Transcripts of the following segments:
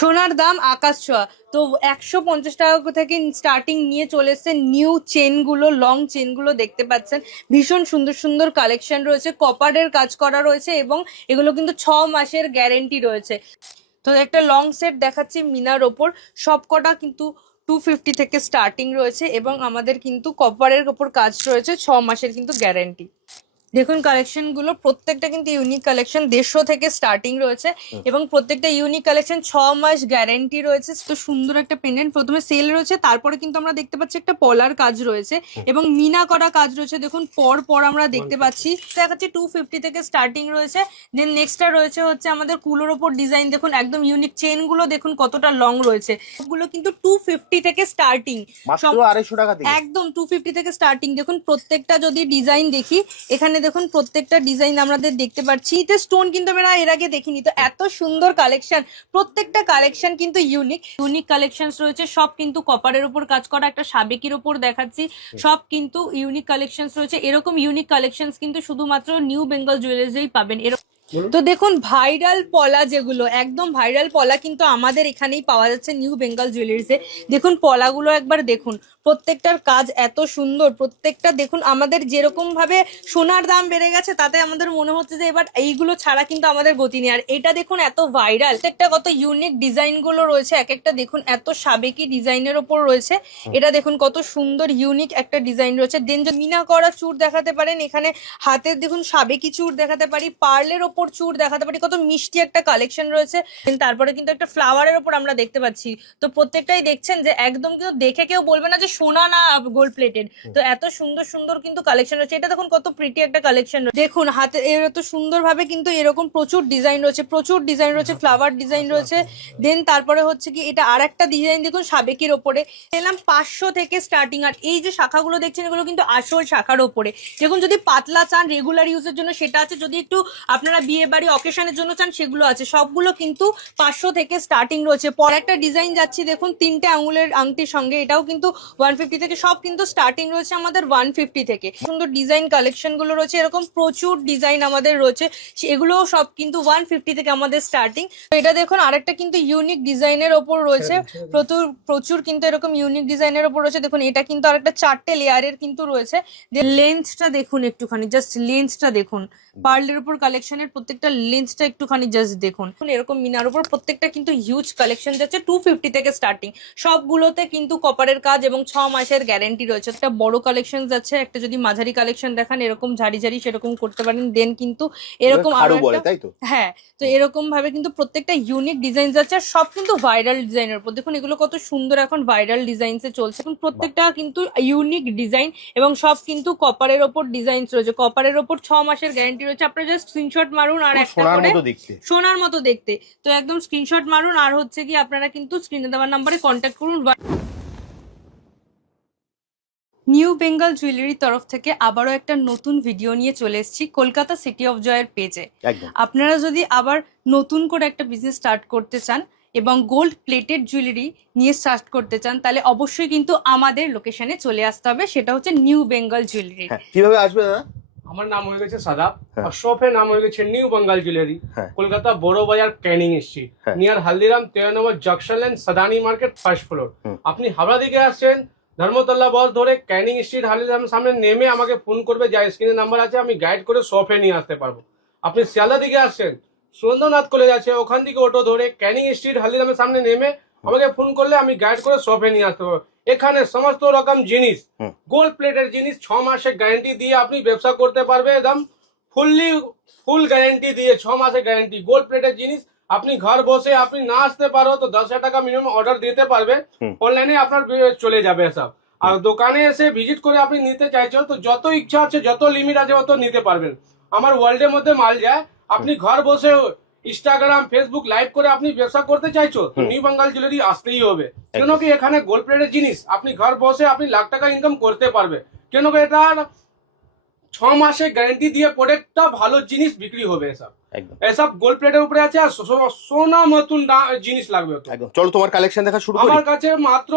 সোনার দাম আকাশ ছোঁয়া। তো 150 টাকা থেকে স্টার্টিং নিয়ে চলে এসছে নিউ চেনগুলো, লং চেনগুলো দেখতে পাচ্ছেন। ভীষণ সুন্দর সুন্দর কালেকশন রয়েছে, কপারের কাজ করা রয়েছে এবং এগুলো কিন্তু 6 মাসের গ্যারেন্টি রয়েছে। তো একটা লং সেট দেখাচ্ছি মিনার ওপর, সবকটা কিন্তু 250 থেকে স্টার্টিং রয়েছে এবং আমাদের কিন্তু কপারের ওপর কাজ রয়েছে, 6 মাসের কিন্তু গ্যারেন্টি। দেখুন কালেকশন গুলো প্রত্যেকটা কিন্তু ইউনিক কালেকশন, 150 থেকে স্টার্টিং রয়েছে এবং প্রত্যেকটা ইউনিক কালেকশন 6 মাস গ্যারেন্টি রয়েছে। তো সুন্দর একটা পেন্ডেন্ট প্রথমে সেল রয়েছে, তারপরে কিন্তু আমরা দেখতে পাচ্ছি একটা পলার কাজ রয়েছে এবং মিনা করা কাজ রয়েছে। দেখুন পর পর আমরা দেখতে পাচ্ছি, দেখাচ্ছি 250 থেকে স্টার্টিং রয়েছে। দেন নেক্সটটা রয়েছে হচ্ছে আমাদের কুলোর ওপর ডিজাইন। দেখুন একদম ইউনিক চেন গুলো, দেখুন কতটা লং রয়েছে। সবগুলো কিন্তু 250 থেকে স্টার্টিং, মাত্র 250 টাকা থেকে একদম 250 থেকে স্টার্টিং। দেখুন প্রত্যেকটা যদি ডিজাইন দেখি, এখানে দেখুন প্রত্যেকটা ডিজাইন আমাদের দেখতে পাচ্ছি, এতে স্টোন কিন্তু আমরা এর আগে দেখিনি। তো এত সুন্দর কালেকশন, প্রত্যেকটা কালেকশন কিন্তু ইউনিক ইউনিক কালেকশন রয়েছে, সব কিন্তু কপারের উপর কাজ করা। একটা সাবেকির উপর দেখাচ্ছি, সব কিন্তু ইউনিক কালেকশন রয়েছে। এরকম ইউনিক কালেকশন কিন্তু শুধুমাত্র নিউ বেঙ্গল জুয়েলার্সেই পাবেন। তো দেখুন ভাইরাল পলা, যেগুলো একদম ভাইরাল পলা কিন্তু আমাদের এখানেই পাওয়া যাচ্ছে নিউ বেঙ্গল জুয়েলার্সে। দেখুন পলাগুলো একবার দেখুন, প্রত্যেকটার কাজ এত সুন্দর। প্রত্যেকটা দেখুন, আমাদের যেরকম ভাবে সোনার দাম বেড়ে গেছে তাতে আমাদের মনে হচ্ছে যে এবার এইগুলো ছাড়া কিন্তু আমাদের গতি নেই। আর এটা দেখুন এত ভাইরাল, প্রত্যেকটা কত ইউনিক ডিজাইন গুলো রয়েছে, এক একটা দেখুন এত সাবেকি ডিজাইনের ওপর রয়েছে। এটা দেখুন কত সুন্দর ইউনিক একটা ডিজাইন রয়েছে। দেন যে মিনা করা চূড় দেখাতে পারেন, এখানে হাতের দেখুন সাবেকি চূড় দেখাতে পারি, পার্লের ওপর চূড় দেখাতে পারি, কত মিষ্টি একটা কালেকশন রয়েছে। তারপরে কিন্তু একটা ফ্লাওয়ারের ওপর আমরা দেখতে পাচ্ছি। তো প্রত্যেকটাই দেখছেন যে একদম কিন্তু দেখে কেউ বলবে না যে সোনা না গোল্ড প্লেটেড। তো এত সুন্দর সুন্দর কিন্তু কালেকশন রয়েছে। এটা দেখুন কত প্রিটি একটা কালেকশন, দেখুন হাতে এত সুন্দর ভাবে কিন্তু এরকম প্রচুর ডিজাইন রয়েছে, প্রচুর ডিজাইন রয়েছে, ফ্লাওয়ার ডিজাইন রয়েছে। দেন তারপরে হচ্ছে কি এটা আর একটা ডিজাইন দেখুন সাবেকির ওপরে, এলাম 500 থেকে স্টার্টিং। আর এই যে শাখাগুলো দেখছেন এগুলো কিন্তু আসল শাখার ওপরে। দেখুন যদি পাতলা চান রেগুলার ইউজের জন্য সেটা আছে, যদি একটু আপনারা বিয়ে বাড়ি অকেশনের জন্য চান সেগুলো আছে। সবগুলো কিন্তু 500 থেকে স্টার্টিং রয়েছে। পর একটা ডিজাইন যাচ্ছি, দেখুন 3টে আঙুলের আংটির সঙ্গে, এটাও কিন্তু 150 থেকে। সব কিন্তু স্টার্টিং রয়েছে আমাদের 150 থেকে। সুন্দর ডিজাইন কালেকশন গুলো রয়েছে, এরকম প্রচুর ডিজাইন আমাদের রয়েছে, এগুলোও সব কিন্তু 150 থেকে আমাদের স্টার্টিং। এটা দেখুন আরেকটা কিন্তু ইউনিক ডিজাইনের ওপর রয়েছে, প্রচুর প্রচুর কিন্তু এরকম ইউনিক ডিজাইনের ওপর রয়েছে। দেখুন এটা কিন্তু আরেকটা 4টে লেয়ারের কিন্তু রয়েছে। লেন্থটা দেখুন একটুখানি, জাস্ট লেন্থটা দেখুন, পার্লের উপর কালেকশনের প্রত্যেকটা লেন্থটা একটুখানি জাস্ট দেখুন। এরকম মিনার উপর প্রত্যেকটা কিন্তু হিউজ কালেকশন যাচ্ছে 250 থেকে স্টার্টিং। সবগুলোতে কিন্তু কপারের কাজ এবং 6 মাসের গ্যারেন্টি রয়েছে। একটা বড় কালেকশন যাচ্ছে, একটা যদি মাঝারি কালেকশন দেখান এরকম ঝাড়ি ঝাড়ি সেরকম করতে পারেন। দেন কিন্তু এরকম আরো হ্যাঁ, তো এরকম ভাবে কিন্তু প্রত্যেকটা ইউনিক ডিজাইন যাচ্ছে, আর সব কিন্তু ভাইরাল ডিজাইনের উপর। দেখুন এগুলো কত সুন্দর এখন ভাইরাল ডিজাইনসে চলছে। এখন প্রত্যেকটা কিন্তু ইউনিক ডিজাইন এবং সব কিন্তু কপারের ওপর ডিজাইন রয়েছে। কপারের ওপর 6 মাসের গ্যারেন্টি রয়েছে। আপনারা জাস্ট স্ক্রিনশট মারুন আর একটা করে, সোনার মতো দেখতে। তো একদম স্ক্রিনশট মারুন আর হচ্ছে কি আপনারা কিন্তু স্ক্রিনে দেওয়া নাম্বারে কন্ট্যাক্ট করুন। নিউ বেঙ্গল জুয়েলারির তরফ থেকে আবারও একটা নতুন ভিডিও নিয়ে চলে এসেছি কলকাতা সিটি অফ জয়ের পেজে। আপনারা যদি আবার নতুন করে একটা বিজনেস স্টার্ট করতে চান এবং গোল্ড প্লেটেড জুয়েলারি নিয়ে স্টার্ট করতে চান, তাহলে অবশ্যই কিন্তু আমাদের লোকেশনে চলে আসতে হবে, সেটা হচ্ছে নিউ বেঙ্গল জুয়েলারি। কিভাবে আসবে দাদা? আমার নাম হয়ে গেছে সাদাব, আর শপের নাম হয়ে গেছে new Bengal jewellery, Kolkata Bara Bazar Canning Street, near Haldiram 13 number junction line, Sadani market, first floor. আপনি হাওড়া দিকে আসছেন, ধর্মতলা বস ধরে ক্যানিং স্ট্রিট হালদিরাম সামনে নেমে আমাকে ফোন করবে, যা স্ক্রিনে নাম্বার আছে, আমি গাইড করে শপে নিয়ে আসতে পারবো। আপনি শিয়ালদা দিকে আসছেন, সুরেন্দ্রনাথ কলেজ আছে, ওখান থেকে অটো ধরে ক্যানিং স্ট্রিট হালদিরামের সামনে নেমে আমাকে ফোন করলে আমি গাইড করে শপে নিয়ে আসতে পারবো। এখানে সমস্ত রকম জিনিস, গোল্ড প্লেটের জিনিস 6 মাসের গ্যারেন্টি দিয়ে আপনি ব্যবসা করতে পারবে, একদম ফুল গ্যারেন্টি দিয়ে 6 মাসের গ্যারেন্টি। গোল্ড প্লেটের জিনিস আপনি ঘর বসে আপনি না আসতে পারো তো 10,000 টাকা মিনিমাম অর্ডার দিতে পারবে, অনলাইনে আপনার চলে যাবে সব। আর দোকানে এসে ভিজিট করে আপনি নিতে চাইছো তো যত ইচ্ছা আছে, যত লিমিট আছে অত নিতে পারবেন। আমার ওয়ার্ল্ডের মধ্যে মাল যায়, আপনি ঘর বসে ইনস্টাগ্রাম ফেসবুক লাইভ করে আপনি ব্যবসা করতে চাইছো তো নিউ বেঙ্গল জুয়েলারি আসতেই হবে। কেন কি এখানে গোল্ড প্লেটের জিনিস আপনি ঘর বসে আপনি লাখ টাকা ইনকাম করতে পারবে। কেন কি এটা 6 মাসের গ্যারেন্টি দিয়ে প্রোডাক্টটা ভালো জিনিস বিক্রি হবে। এসব গোল্ড প্লেটের উপরে আছে, আর সোনা মতন জিনিস লাগবে। চলো তোমার কালেকশন দেখা শুরু করি। আমার কাছে মাত্র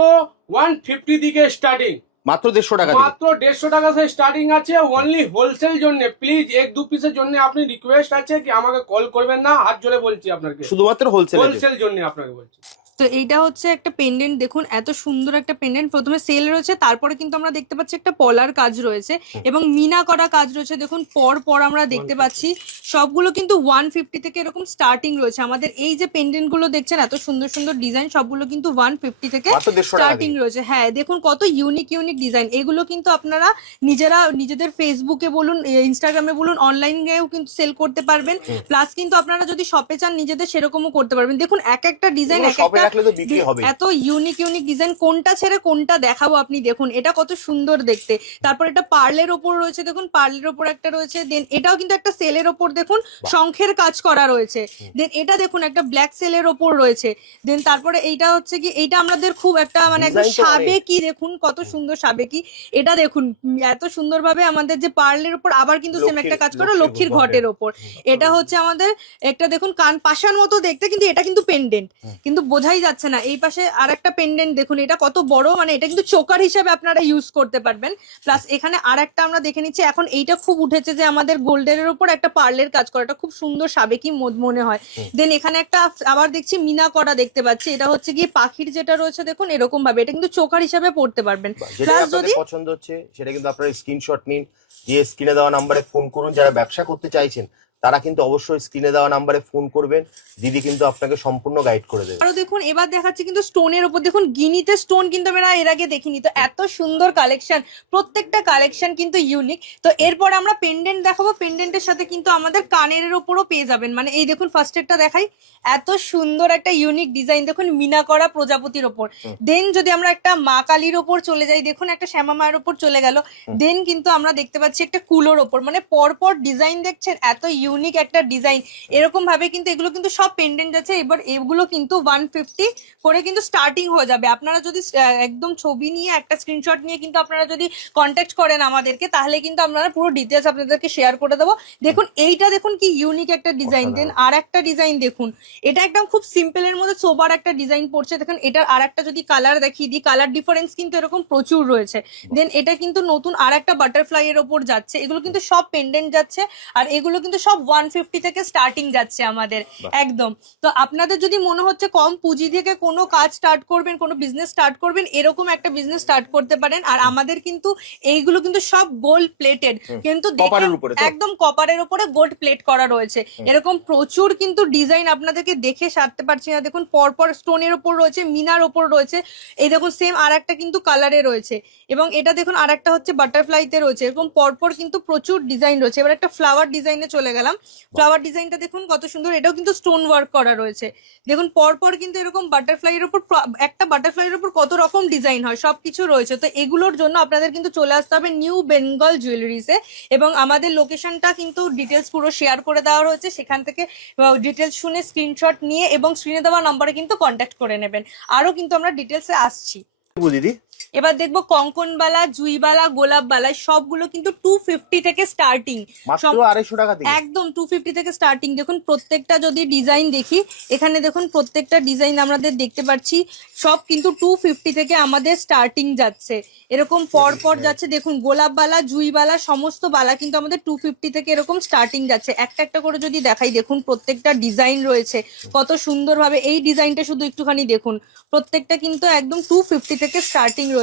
150 দিকে স্টার্টিং, মাত্র 150 টাকা, মাত্র 150 টাকা থেকে স্টার্টিং আছে। অনলি হোলসেল জন্য, প্লিজ 1-2 পিসের জন্য আপনি রিকোয়েস্ট আছে কি আমাকে কল করবেন না, হাত জোড়ে বলছি আপনাকে, শুধুমাত্র হোলসেল জন্য আপনাকে বলছি। তো এইটা হচ্ছে একটা পেন্ডেন্ট, দেখুন এত সুন্দর একটা পেন্ডেন্ট। প্রথমে সেল রয়েছে, তারপরে কিন্তু আমরা দেখতে পাচ্ছি একটা পলার কাজ রয়েছে এবং মিনা করা কাজ রয়েছে। দেখুন পর পর আমরা দেখতে পাচ্ছি সবগুলো কিন্তু 150 থেকে এরকম স্টার্টিং রয়েছে। আমাদের এই যে পেন্ডেন্ট গুলো দেখছেন এত সুন্দর সুন্দর ডিজাইন, সবগুলো কিন্তু 150 থেকে স্টার্টিং রয়েছে। হ্যাঁ দেখুন কত ইউনিক ইউনিক ডিজাইন। এগুলো কিন্তু আপনারা নিজেরা নিজেদের ফেসবুকে বলুন, ইনস্টাগ্রামে বলুন, অনলাইনেও কিন্তু সেল করতে পারবেন। প্লাস কিন্তু আপনারা যদি শপে চান নিজেদের সেরকমও করতে পারবেন। দেখুন এক একটা ডিজাইন, এক একটা এত ইউনিক ইউনিক ডিজাইন, কোনটা ছেড়ে কোনটা দেখাবো আপনি দেখুন। এটা কত সুন্দর দেখতে। তারপর এটা পার্লের ওপর রয়েছে, দেখুন পার্লের ওপর একটা রয়েছে। দেন এটাও কিন্তু একটা সেলের ওপর দেখুন শঙ্খের কাজ করা রয়েছে। দেন এটা দেখুন একটা ব্ল্যাক সেলের ওপর রয়েছে। দেন তারপরে এইটা হচ্ছে কি, এইটা আমাদের খুব একটা মানে একদম সাবেকি, দেখুন কত সুন্দর সাবেকি। এটা দেখুন এত সুন্দরভাবে আমাদের যে পার্লের ওপর আবার কিন্তু সেম একটা কাজ করা লক্ষ্মীর ঘটের ওপর। এটা হচ্ছে আমাদের একটা দেখুন কান পাশার মতো দেখতে, কিন্তু এটা কিন্তু পেন্ডেন্ট, কিন্তু বোঝাই যাচ্ছে না। এই পাশে আর একটা পেন্ডেন্ট দেখুন, এটা কত বড়, মানে এটা কিন্তু চোকার হিসেবে আপনারা ইউজ করতে পারবেন। প্লাস এখানে আর একটা আমরা দেখে নিচ্ছি, এখন এইটা খুব উঠেছে যে আমাদের গোল্ডেনের উপর একটা পার্লের কাজ করা, এটা খুব সুন্দর সাবেকি মনে হয়। দেন এখানে একটা আবার দেখছি মিনা করা দেখতে পাচ্ছি। এটা হচ্ছে কি পাখির যেটা রয়েছে দেখুন এরকম ভাবে, এটা কিন্তু চোকার হিসেবে পড়তে পারবেন। প্লাস যদি পছন্দ হচ্ছে সেটা কিন্তু আপনারা স্ক্রিনশট নিন, দিয়ে স্ক্রিনে দেওয়া নাম্বারে ফোন করুন। যারা ব্যবসা করতে চাইছেন তারা কিন্তু অবশ্যই স্ক্রিনে দেওয়া নাম্বারে ফোন করবেন, দিদি কিন্তু আপনাকে সম্পূর্ণ গাইড করে দেবে। আরো দেখুন এবার দেখাচ্ছি কিন্তু স্টোনের উপর, দেখুন গিনিতে স্টোন কিন্তু আমরা এর আগে দেখিনি। তো এত সুন্দর কালেকশন, প্রত্যেকটা কালেকশন কিন্তু ইউনিক। তো এরপর আমরা পেন্ডেন্ট দেখাবো, পেন্ডেন্টের সাথে কিন্তু আমাদের কানের উপরও পেয়ে যাবেন। মানে এই দেখুন ফার্স্ট একটা দেখাই, এত সুন্দর একটা ইউনিক ডিজাইন দেখুন মিনা করা প্রজাপতির ওপর। দেন যদি আমরা একটা মা কালীর ওপর চলে যাই, দেখুন একটা শ্যামা মায়ের ওপর চলে গেল। দেন কিন্তু আমরা দেখতে পাচ্ছি একটা কুলোর ওপর, মানে পরপর ডিজাইন দেখছেন এত ইউনিক একটা ডিজাইন। এরকম ভাবে কিন্তু এগুলো কিন্তু সব পেন্ডেন্ট আছে। এবার এগুলো কিন্তু 150 করে কিন্তু স্টার্টিং হয়ে যাবে। আপনারা যদি একদম ছবি নিয়ে একটা স্ক্রিনশট নিয়ে কিন্তু আপনারা যদি কন্ট্যাক্ট করেন আমাদেরকে, তাহলে কিন্তু আপনারা পুরো ডিটেলস আপনাদেরকে শেয়ার করে দেবো। দেখুন এইটা দেখুন কি ইউনিক একটা ডিজাইন। দেন আর একটা ডিজাইন দেখুন, এটা একদম খুব সিম্পল এর মধ্যে সোবার একটা ডিজাইন পড়ছে। দেখুন এটার আর একটা যদি কালার দেখিয়ে দিই, কালার ডিফারেন্স কিন্তু এরকম প্রচুর রয়েছে। দেন এটা কিন্তু নতুন আর একটা বাটারফ্লাই এর ওপর যাচ্ছে। এগুলো কিন্তু সব পেন্ডেন্ট যাচ্ছে, আর এগুলো কিন্তু সব 150 থেকে স্টার্টিং যাচ্ছে আমাদের একদম। তো আপনাদের যদি মনে হচ্ছে কম পুঁজি থেকে কোনো কাজ স্টার্ট করবেন, কোনো বিজনেস স্টার্ট করবেন, এরকম একটা বিজনেস স্টার্ট করতে পারেন। আর আমাদের কিন্তু এইগুলো কিন্তু সব গোল্ড প্লেটেড, কিন্তু একদম কপারের উপরে গোল্ড প্লেট করা রয়েছে। এরকম প্রচুর কিন্তু ডিজাইন আপনাদেরকে দেখে সারতে পারছি না। দেখুন পরপর স্টোনের ওপর রয়েছে, মিনার ওপর রয়েছে। এই দেখুন সেম আর একটা কিন্তু কালারে রয়েছে, এবং এটা দেখুন আর একটা হচ্ছে বাটারফ্লাইতে রয়েছে। এরকম পরপর কিন্তু প্রচুর ডিজাইন রয়েছে। এবার একটা ফ্লাওয়ার ডিজাইনে চলে গেলাম। ফ্লাওয়ার ডিজাইনটা দেখুন কত সুন্দর, এটাও কিন্তু স্টোন ওয়ার্ক করা রয়েছে। দেখুন পরপর কিন্তু এরকম বাটারফ্লাই এর উপর, একটা বাটারফ্লাই এর উপর কত রকম ডিজাইন হয় সবকিছু রয়েছে। তো এগুলোর জন্য আপনাদের কিন্তু চলে আসতে হবে নিউ বেঙ্গল জুয়েলারিসে, এবং আমাদের লোকেশনটা কিন্তু ডিটেলস পুরো শেয়ার করে দেওয়া হয়েছে। সেখান থেকে ডিটেলস শুনে স্ক্রিনশট নিয়ে এবং স্ক্রিনে দেওয়া নম্বরে কিন্তু কন্ট্যাক্ট করে নেবেন। আরো কিন্তু আমরা ডিটেলসে আসছি। দিদি এবার দেখবো কঙ্কনবালা, জুইবালা, গোলাপবালা সবগুলো কিন্তু 250 থেকে স্টার্টিং, মাত্র 250 টাকা থেকে একদম 250 থেকে স্টার্টিং। দেখুন প্রত্যেকটা যদি ডিজাইন দেখি, এখানে দেখুন প্রত্যেকটা ডিজাইন আমাদের দেখতে পাচ্ছি সব কিন্তু 250 থেকে আমাদের স্টার্টিং যাচ্ছে। এরকম পর পর যাচ্ছে। দেখুন গোলাপবালা, জুইবালা সমস্ত বালা কিন্তু আমাদের 250 থেকে এরকম স্টার্টিং যাচ্ছে। একটা একটা করে যদি দেখাই, দেখুন প্রত্যেকটা ডিজাইন রয়েছে কত সুন্দরভাবে। এই ডিজাইনটা শুধু একটুখানি দেখুন, প্রত্যেকটা কিন্তু একদম 250 থেকে স্টার্টিং রয়েছে।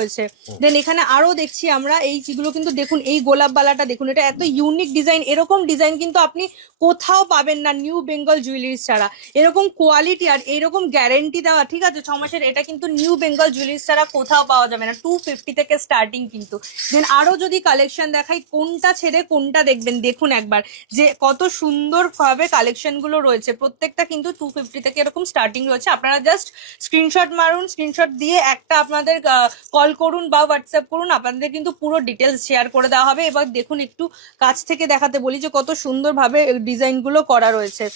দেন এখানে আরো দেখছি আমরা এই যেগুলো কিন্তু দেখুন, এই গোলাপ বালাটা দেখুন, এটা এত ইউনিক ডিজাইন। এরকম ডিজাইন কিন্তু আপনি কোথাও পাবেন না নিউ বেঙ্গল জুয়েলারিজ ছাড়া। এরকম কোয়ালিটি আর এরকম গ্যারেন্টি দেওয়া, ঠিক আছে 6 মাসের, এটা কিন্তু নিউ বেঙ্গল জুয়েলারিজ ছাড়া কোথাও পাওয়া যাবে না। 250 থেকে স্টার্টিং কিন্তু। দেন আরো যদি কালেকশন দেখাই, কোনটা ছেড়ে কোনটা দেখবেন দেখুন একবার, যে কত সুন্দর ভাবে কালেকশন গুলো রয়েছে। প্রত্যেকটা কিন্তু 250 থেকে এরকম স্টার্টিং রয়েছে। আপনারা জাস্ট স্ক্রিনশট মারুন, স্ক্রিনশট দিয়ে একটা আপনাদের কল করুন বা হোয়াটসঅ্যাপ করুন, আপনাদের কিন্তু পুরো ডিটেলস শেয়ার করে দেওয়া হবে। এবার দেখুন একটু কাছ থেকে দেখাতে বলি যে কত সুন্দরভাবে ডিজাইনগুলো করা রয়েছে।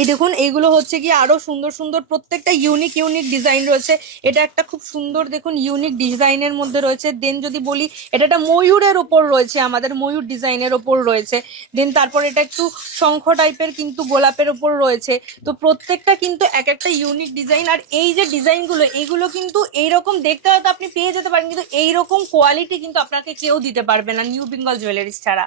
এই দেখুন এইগুলো হচ্ছে কি আরো সুন্দর সুন্দর, প্রত্যেকটা ইউনিক ইউনিক ডিজাইন রয়েছে। এটা একটা খুব সুন্দর দেখুন ইউনিক ডিজাইনের মধ্যে রয়েছে। দেন যদি বলি, এটা একটা ময়ূরের ওপর রয়েছে, আমাদের ময়ূর ডিজাইনের ওপর রয়েছে। দেন তারপর এটা একটু শঙ্খ টাইপের কিন্তু গোলাপের ওপর রয়েছে। তো প্রত্যেকটা কিন্তু এক একটা ইউনিক ডিজাইন। আর এই যে ডিজাইনগুলো, এইগুলো কিন্তু এইরকম দেখতে হয়তো আপনি পেয়ে যেতে পারেন, কিন্তু এইরকম কোয়ালিটি কিন্তু আপনাকে কেউ দিতে পারবে না নিউ বেঙ্গল জুয়েলারিজ ছাড়া।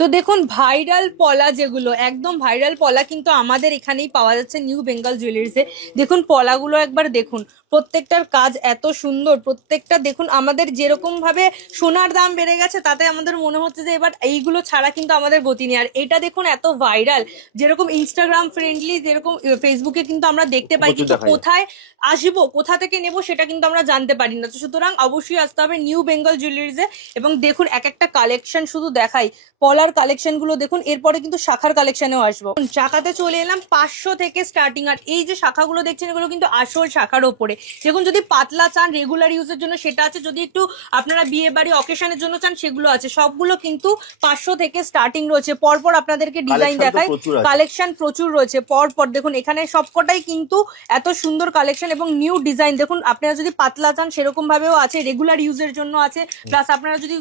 তো দেখুন ভাইরাল পলা যেগুলো একদম ভাইরাল পলা কিন্তু আমাদের এখানেই পাওয়া যাচ্ছে নিউ বেঙ্গল জুয়েলারিসে। দেখুন পলাগুলো একবার দেখুন, প্রত্যেকটার কাজ এত সুন্দর, প্রত্যেকটা দেখুন আমাদের যেরকম ভাবে সোনার দাম বেড়ে গেছে তাতে আমাদের মনে হচ্ছে যে এবার এইগুলো ছাড়া কিন্তু আমাদের গতি নেই। আর এটা দেখুন এত ভাইরাল, যেরকম ইনস্টাগ্রাম ফ্রেন্ডলি, যেরকম ফেসবুকে কিন্তু আমরা দেখতে পাই, প্রচুর কিন্তু দেখা যায়। কোথায় আসবো কোথা থেকে নেবো সেটা কিন্তু আমরা জানতে পারি না। তো সুতরাং অবশ্যই আসতে হবে নিউ বেঙ্গল জুয়েলারিসে। এবং দেখুন এক একটা কালেকশন শুধু দেখাই, পলার কালেকশন গুলো দেখুন, এরপরে কিন্তু শাখার কালেকশনেও আসবো। শাখাতে চলে এলাম 500 থেকে স্টার্টিং। আর এই যে শাখাগুলো দেখছেন এগুলো কিন্তু আসল শাখার ওপরে। দেখুন যদি পাতলা চান রেগুলার ইউজের জন্য সেটা আছে, যদি একটু আপনারা বিয়ে বাড়ি অকেশনের জন্য চান সেগুলো আছে। সবগুলো কিন্তু 500 থেকে স্টার্টিং রয়েছে। পরপর আপনাদেরকে ডিজাইন Collection তো দেখাই, প্রচুর আছে। কালেকশন প্রচুর রয়েছে পরপর। দেখুন এখানে সবকটাই কিন্তু এত সুন্দর কালেকশন এবং নিউ ডিজাইন। দেখুন আপনারা যদি পাতলা চান সেরকম ভাবেও আছে, রেগুলার ইউজের জন্য আছে, প্লাস আপনারা যদি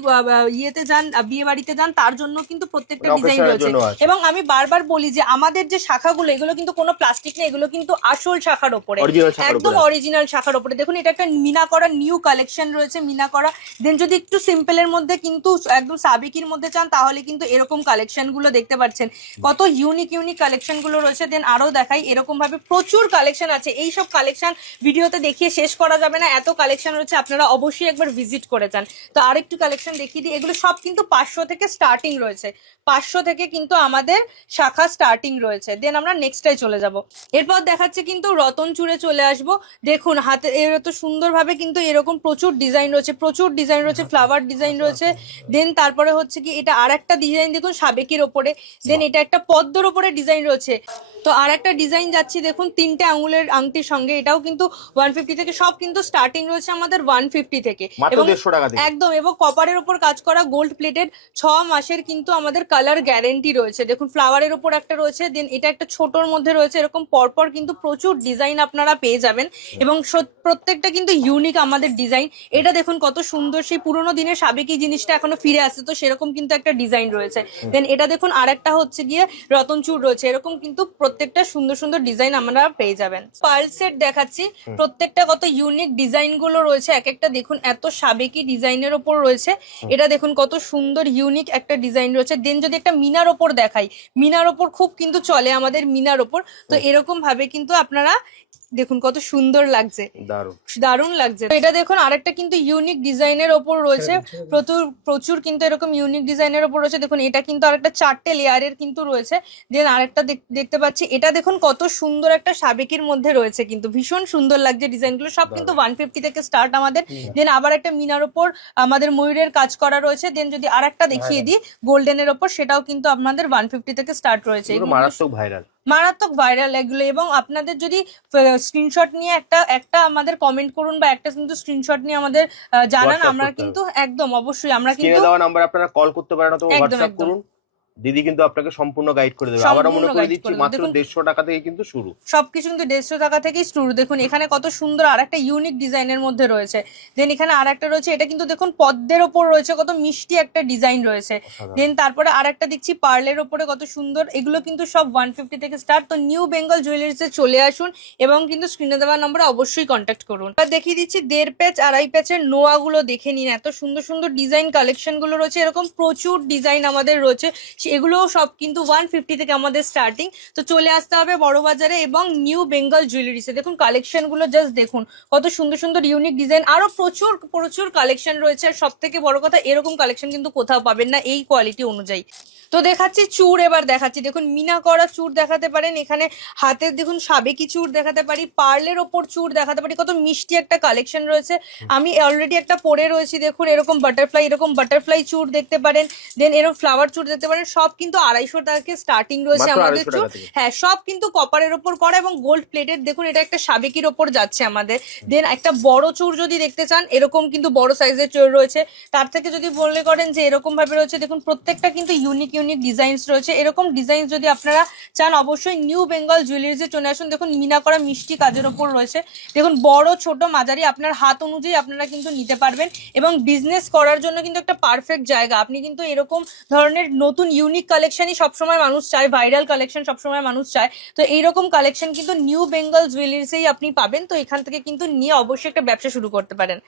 ইয়েতে যান বিয়ে বাড়িতে যান তার জন্য কিন্তু প্রত্যেকটা মানে ডিজাইন occasion এর রয়েছে। জন্য আছে। এবং আমি বারবার বলি যে আমাদের যে শাখাগুলো এগুলো কিন্তু কোনো প্লাস্টিক নেই, এগুলো কিন্তু আসল শাখার ওপরে, Original শাখার একদম উপরে। অরিজিনাল শাখার ওপরে। দেখুন এটা একটা মিনা করা নিউ কালেকশন রয়েছে, মিনা করা। দেন যদি একটু সিম্পলের মধ্যে কিন্তু একদম সাবিকির মধ্যে চান তাহলে কিন্তু এরকম কালেকশন গুলো দেখতে পাচ্ছেন, কত ইউনিক ইউনিক কালেকশন গুলো রয়েছে। দেন আরো দেখাই, এরকম ভাবে প্রচুর কালেকশন আছে। এই সব কালেকশন ভিডিওতে দেখিয়ে শেষ করা যাবে না, এত কালেকশন রয়েছে, আপনারা অবশ্যই একবার ভিজিট করে যান। তো আরেকটু কালেকশন দেখিয়ে দিই, এগুলো সব কিন্তু 500 থেকে স্টার্টিং রয়েছে, 500 থেকে কিন্তু আমাদের শাখা স্টার্টিং রয়েছে। দেন আমরা নেক্সটটাই চলে যাব। এরপর দেখাচ্ছে কিন্তু রতন চূড়ে চলে আসব। দেখুন হাতে এর তো সুন্দরভাবে কিন্তু এরকম প্রচুর ডিজাইন রয়েছে, প্রচুর ডিজাইন রয়েছে, ফ্লাওয়ার ডিজাইন রয়েছে। দেন তারপরে হচ্ছে কি এটা আর একটা ডিজাইন দেখুন সাবেকির ওপরে। দেন এটা একটা পদ্মর ওপরে ডিজাইন রয়েছে। তো আর একটা ডিজাইন যাচ্ছি দেখুন 3টে আঙুলের আংটির সঙ্গে, এটাও কিন্তু 150 থেকে, সব কিন্তু স্টার্টিং রয়েছে আমাদের 150 থেকে। মাত্র এবং 150 টাকা থেকে। একদম, এবং কপারের উপর কাজ করা গোল্ড প্লেটেড 6 মাসের কিন্তু আমাদের কালার গ্যারেন্টি রয়েছে। দেখুন ফ্লাওয়ারের উপর একটা রয়েছে, দেন এটা একটা ছোটর মধ্যে রয়েছে, এরকম পরপর কিন্তু প্রচুর ডিজাইন আপনারা পেয়ে যাবেন। এবং প্রত্যেকটা কিন্তু ইউনিক আমাদের ডিজাইন। এটা দেখুন কত সুন্দর, সেই পুরোনো দিনের সাবেকি জিনিসটা এখনো ফিরে আসছে, তো সেরকম কিন্তু একটা ডিজাইন রয়েছে। দেন এটা দেখুন আরেকটা হচ্ছে গিয়ে রতনচূড় রয়েছে, এরকম কিন্তু প্রত্যেকটা সুন্দর সুন্দর ডিজাইন আমরা পেয়ে যাবেন। পার্ল সেট দেখাচ্ছি, প্রত্যেকটা কত ইউনিক ডিজাইন গুলো রয়েছে, এক একটা দেখুন এত সাবেকি ডিজাইনের ওপর রয়েছে। এটা দেখুন কত সুন্দর ইউনিক একটা ডিজাইন রয়েছে। দেন যদি একটা মিনার ওপর দেখাই, মিনার ওপর খুব কিন্তু চলে আমাদের মিনার ওপর, তো এরকম ভাবে কিন্তু আপনারা দেখুন কত সুন্দর লাগছে, দারুণ। দারুণ লাগছে। তো এটা দেখুন আরেকটা কিন্তু ইউনিক ডিজাইনের ওপর রয়েছে, প্রচুর প্রচুর কিন্তু এরকম ইউনিক ডিজাইনের ওপর রয়েছে। দেখুন এটা কিন্তু আরেকটা 4টে লেয়ারের কিন্তু রয়েছে। দেন আরেকটা দেখতে পাচ্ছি, এটা দেখুন কত সুন্দর একটা সাবেকির মধ্যে রয়েছে, কিন্তু ভীষণ সুন্দর লাগছে ডিজাইনগুলো, সব কিন্তু 150 থেকে স্টার্ট আমাদের। দেন আবার একটা মিনার ওপর আমাদের ময়ূরের কাজ করা রয়েছে। দেন যদি আরেকটা দেখিয়ে দিই গোল্ডেনের ওপর, সেটাও কিন্তু আপনাদের 150 থেকে স্টার্ট রয়েছে। এগুলো এগুলো মারাত্মক ভাইরাল। মারাত্মক ভাইরাল এগুলো। এবং আপনাদের যদি স্ক্রিনশট নিয়ে একটা আমাদের কমেন্ট করুন বা একটা কিন্তু স্ক্রিনশট নিয়ে আমাদের জানান, WhatsApp আমরা করতে কিন্তু একদম অবশ্যই আমরা কিন্তু স্ক্রিনে দেওয়া নাম্বার আপনারা কল করতে পারেন অথবা একদম, হোয়াটসঅ্যাপ একদম। করুন, দিদি কিন্তু আপনাকে সম্পূর্ণ গাইড করে দেবে। সম্পূর্ণ আবারও মনে করে guide দিচ্ছি করে দেবে। মাত্র দেখুন 150 টাকা থেকে কিন্তু শুরু। সবকিছু কিন্তু 150 টাকা থেকেই শুরু। দেখুন এখানে কত সুন্দর আর একটা ইউনিক ডিজাইনের মধ্যে রয়েছে। দেন এখানে আর একটা রয়েছে, এটা কিন্তু দেখুন পদ্মের ওপর রয়েছে, কত মিষ্টি একটা ডিজাইন রয়েছে। দেন তারপরে আর একটা দেখছি পার্লের ওপরে কত সুন্দর, এগুলো কিন্তু সব 150 থেকে স্টার্ট। তো নিউ বেঙ্গল জুয়েলারিতে চলে আসুন এবং কিন্তু স্ক্রিনে দেওয়া নম্বরে অবশ্যই কন্ট্যাক্ট করুন। এবার দেখিয়ে দিচ্ছি 1.5 প্যাচ 2.5 প্যাচের নোয়াগুলো দেখে নিন, এত সুন্দর সুন্দর ডিজাইন কালেকশন গুলো রয়েছে, এরকম প্রচুর ডিজাইন আমাদের রয়েছে, সেগুলোও সব কিন্তু 150 থেকে আমাদের স্টার্টিং। তো চলে আসতে হবে বড়বাজারে এবং নিউ বেঙ্গল জুয়েলারিসে। দেখুন কালেকশন গুলো জাস্ট দেখুন, কত সুন্দর সুন্দর ইউনিক ডিজাইন, আরো প্রচুর প্রচুর কালেকশন রয়েছে। আর সব থেকে বড় কথা, এরকম কালেকশন কিন্তু কোথাও পাবেন না এই কোয়ালিটি অনুযায়ী। তো দেখাচ্ছি চূড়, এবার দেখাচ্ছি দেখুন মিনা করা চূড় দেখাতে পারেন, এখানে হাতের দেখুন সাবেকি চূড় দেখাতে পারি, পার্লের ওপর চূড় দেখাতে পারি, কত মিষ্টি একটা কালেকশন রয়েছে। আমি অলরেডি একটা পরে রয়েছি, দেখুন এরকম বাটারফ্লাই চূড় দেখতে পারেন। দেন এরকম ফ্লাওয়ার চূড় দেখতে পারেন, সব কিন্তু 250 টাকা স্টার্টিং রয়েছে মাত্র আমাদের 250 চূড়। টাকা থেকে। হ্যাঁ সব কিন্তু কপারের ওপর করা এবং গোল্ড প্লেটেড। দেখুন এটা একটা সাবেকির ওপর যাচ্ছে আমাদের। দেন একটা বড় চূড় যদি দেখতে চান, এরকম কিন্তু বড় সাইজের চূড় রয়েছে। তার থেকে যদি বললে করেন যে এরকম ভাবে রয়েছে, দেখুন প্রত্যেকটা কিন্তু ইউনিক ইউনিক ডিজাইনস রয়েছে। এরকম ডিজাইন যদি আপনারা চান অবশ্যই নিউ বেঙ্গল জুয়েলারিজে চলে আসুন। দেখুন মিনা করা মিষ্টি কাজের ওপর রয়েছে, দেখুন বড় ছোট মাঝারি আপনার হাত অনুযায়ী আপনারা কিন্তু নিতে পারবেন। এবং বিজনেস করার জন্য কিন্তু একটা পারফেক্ট জায়গা। আপনি কিন্তু এরকম ধরনের নতুন ইউনিক কালেকশনই সবসময় মানুষ চায়, ভাইরাল কালেকশন সবসময় মানুষ চায়। তো এইরকম কালেকশন কিন্তু নিউ বেঙ্গল জুয়েলারিসেই আপনি পাবেন। তো এখান থেকে কিন্তু নিয়ে অবশ্যই একটা ব্যবসা শুরু করতে পারেন।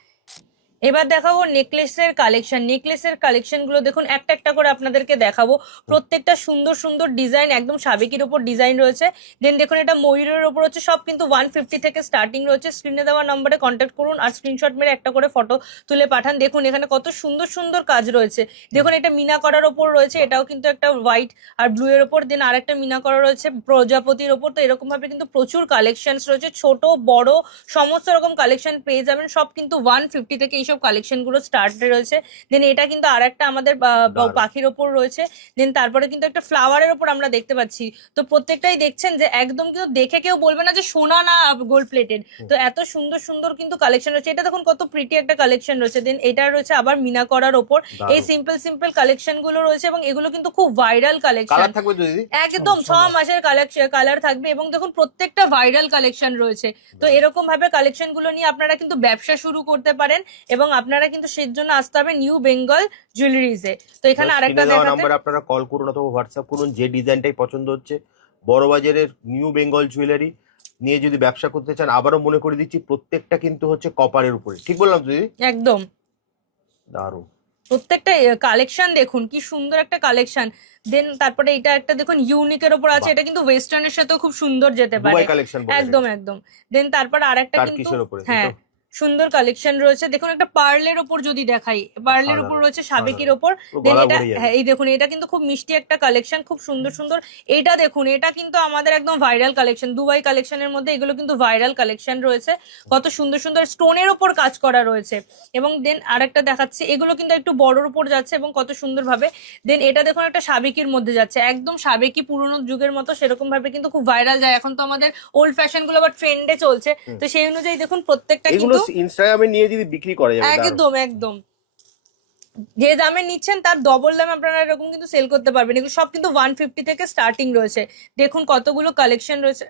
এবার দেখাবো নেকলেসের কালেকশন গুলো দেখুন, একটা একটা করে আপনাদেরকে দেখাবো। প্রত্যেকটা সুন্দর সুন্দর ডিজাইন, একদম সাবেকির ওপর ডিজাইন রয়েছে। দেন দেখুন এটা ময়ূরের ওপর হচ্ছে, সব কিন্তু 150 থেকে স্টার্টিং রয়েছে। স্ক্রিনে দেওয়া নম্বরে কন্ট্যাক্ট করুন আর স্ক্রিনশট মেরে একটা করে ফটো তুলে পাঠান। দেখুন এখানে কত সুন্দর সুন্দর কাজ রয়েছে। দেখুন এটা মিনা করার ওপর রয়েছে, এটাও কিন্তু একটা হোয়াইট আর ব্লু এর ওপর। দেন আরেকটা মিনা করা রয়েছে প্রজাপতির ওপর। তো এরকম ভাবে কিন্তু প্রচুর কালেকশন রয়েছে, ছোট বড় সমস্ত রকম কালেকশন পেয়ে যাবেন। সব কিন্তু 150 থেকে এইসব কালেকশন গুলো স্টার্ট রয়েছে। দেন এটা কিন্তু আরেকটা আমাদের পাখির ওপর রয়েছে। দেন তারপরে কিন্তু একটা ফ্লাওয়ারের ওপর আমরা দেখতে পাচ্ছি। তো প্রত্যেকটাই দেখছেন যে একদম কিন্তু দেখে কেউ বলবে না যে সোনা না গোল্ড প্লেটেড। তো এত সুন্দর সুন্দর কিন্তু কালেকশন রয়েছে। এটা দেখুন কত প্রিটি একটা কালেকশন রয়েছে। দেন এটা রয়েছে আবার মিনা করার ওপর। এই সিম্পল সিম্পল কালেকশন গুলো রয়েছে এবং এগুলো কিন্তু খুব ভাইরাল কালেকশন একদম 6 মাসের কালার থাকবে। এবং দেখুন প্রত্যেকটা ভাইরাল কালেকশন রয়েছে। তো এরকম ভাবে কালেকশন গুলো নিয়ে আপনারা কিন্তু ব্যবসা শুরু করতে পারেন এবং আপনারা কিন্তু সেই জন্য আসতে হবে নিউ বেঙ্গল জুয়েলারিজে। তো এখানে আরেকটা নাম্বার আপনারা কল করুন অথবা হোয়াটসঅ্যাপ করুন, যে ডিজাইনটাই পছন্দ হচ্ছে। বড় বাজারের নিউ বেঙ্গল জুয়েলারি নিয়ে যদি ব্যবসা করতে চান, আবারও মনে করে দিচ্ছি প্রত্যেকটা কিন্তু হচ্ছে কপারের উপরে। ঠিক বললাম দিদি? একদম দারুণ। প্রত্যেকটা কালেকশন দেখুন কি সুন্দর একটা কালেকশন। দেন তারপরে এটা একটা দেখুন ইউনিকের উপর আছে, এটা কিন্তু ওয়েস্টার্নের সাথেও খুব সুন্দর যেতে পারে। একদম একদম। দেন তারপর আরেকটা কিন্তু হ্যাঁ সুন্দর কালেকশন রয়েছে। দেখুন একটা পার্লের ওপর যদি দেখাই, পার্লের উপর রয়েছে সাবেকির ওপর। দেন এটা হ্যাঁ এই দেখুন এটা কিন্তু খুব মিষ্টি একটা কালেকশন, খুব সুন্দর সুন্দর। এটা দেখুন এটা কিন্তু আমাদের একদম ভাইরাল কালেকশন, দুবাই কালেকশনের মধ্যে এগুলো কিন্তু ভাইরাল কালেকশন রয়েছে। কত সুন্দর সুন্দর স্টোনের ওপর কাজ করা রয়েছে। এবং দেন আরেকটা দেখাচ্ছি, এগুলো কিন্তু একটু বড়র উপর যাচ্ছে এবং কত সুন্দর ভাবে। দেন এটা দেখুন একটা সাবেকির মধ্যে যাচ্ছে, একদম সাবেকি পুরোনো যুগের মতো সেরকম ভাবে কিন্তু খুব ভাইরাল যায়। এখন তো আমাদের ওল্ড ফ্যাশন গুলো আবার ট্রেন্ডে চলছে। তো সেই অনুযায়ী দেখুন প্রত্যেকটা কিন্তু ইনস্টাগ্রামে নিয়ে যদি বিক্রি করা যাবে একদম একদম যে দামে নিচ্ছেন তার ডবল দামে আপনারা এরকম কিন্তু সেল করতে পারবেন। এগুলো সব কিন্তু 150 থেকে স্টার্টিং রয়েছে। দেখুন কতগুলো কালেকশন রয়েছে।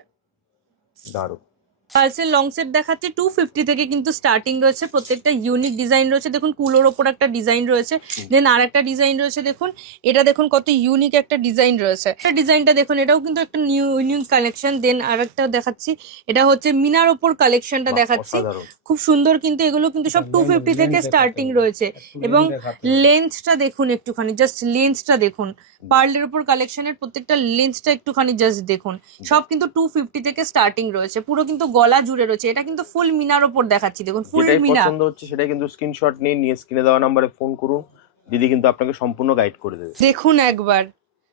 দারুণ। পার্সেল লং সেট দেখাচ্ছে 250 থেকে কিন্তু স্টার্টিং রয়েছে। প্রত্যেকটা ইউনিক ডিজাইন রয়েছে। দেখুন কুলোর ওপর একটা ডিজাইন রয়েছে। দেন আর একটা ডিজাইন রয়েছে দেখুন, এটা দেখুন কত ইউনিক একটা ডিজাইন রয়েছে। ডিজাইনটা দেখুন এটাও কিন্তু একটা নিউ ইউনিক কালেকশন। দেন আর একটা দেখাচ্ছি, এটা হচ্ছে মিনার ওপর কালেকশনটা দেখাচ্ছি, খুব সুন্দর। কিন্তু এগুলো কিন্তু সব 250 থেকে স্টার্টিং রয়েছে। এবং লেন্থটা দেখুন একটুখানি, জাস্ট লেন্থটা দেখুন। পার্লের উপর কালেকশনের প্রত্যেকটা লেন্থটা একটুখানি জাস্ট দেখুন। সব কিন্তু 250 থেকে স্টার্টিং রয়েছে, পুরো কিন্তু গলা জুড়ে রয়েছে। এটা কিন্তু ফুল মিনার উপর দেখাচ্ছি, দেখুন ফুল মিনা। পছন্দ হচ্ছে সেটা কিন্তু স্ক্রিনশট নিয়ে স্ক্রিনে দেওয়া নম্বরে ফোন করুন, দিদি কিন্তু আপনাকে সম্পূর্ণ গাইড করে দেবে। দেখুন একবার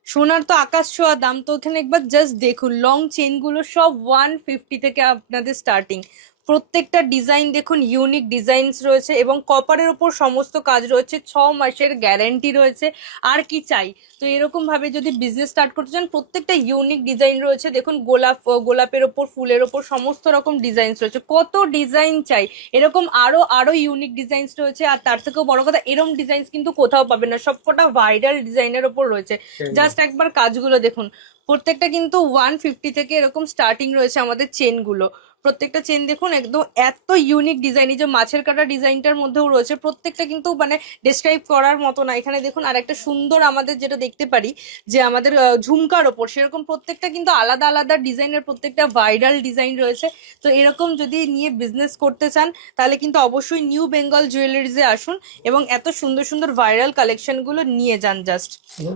সোনার তো আকাশ ছোঁয়া দাম, তো ওখানে একবার জাস্ট দেখুন লং চেন গুলো সব 150 থেকে আপনাদের স্টার্টিং। প্রত্যেকটা ডিজাইন দেখুন ইউনিক ডিজাইনস রয়েছে এবং কপারের উপর সমস্ত কাজ রয়েছে। 6 মাসের গ্যারান্টি রয়েছে। আর কি চাই? তো এরকম ভাবে যদি বিজনেস স্টার্ট করতে চান, প্রত্যেকটা ইউনিক ডিজাইন রয়েছে। দেখুন গোলাপের ওপর, ফুলের ওপর সমস্ত রকম ডিজাইনস রয়েছে। কত ডিজাইন চাই, এরকম আরো ইউনিক ডিজাইনস রয়েছে। আর তার থেকেও বড় কথা, এরকম ডিজাইনস কিন্তু কোথাও পাবেন না, সবকটা ভাইরাল ডিজাইনের ওপর রয়েছে। জাস্ট একবার কাজগুলো দেখুন। প্রত্যেকটা কিন্তু 150 থেকে এরকম স্টার্টিং রয়েছে আমাদের চেনগুলো। প্রত্যেকটা চেন দেখুন একদম এত ইউনিক ডিজাইন। এই যে মাছের কাটা ডিজাইনটার মধ্যেও রয়েছে, প্রত্যেকটা কিন্তু মানে ডিসক্রাইব করার মতো না। এখানে দেখুন আর একটা সুন্দর আমাদের যেটা দেখতে পারি যে আমাদের ঝুমকার ওপর, সেরকম প্রত্যেকটা কিন্তু আলাদা আলাদা ডিজাইনের প্রত্যেকটা ভাইরাল ডিজাইন রয়েছে। তো এরকম যদি নিয়ে বিজনেস করতে চান তাহলে কিন্তু অবশ্যই নিউ বেঙ্গল জুয়েলারিজে আসুন এবং এত সুন্দর সুন্দর ভাইরাল কালেকশনগুলো নিয়ে যান। জাস্ট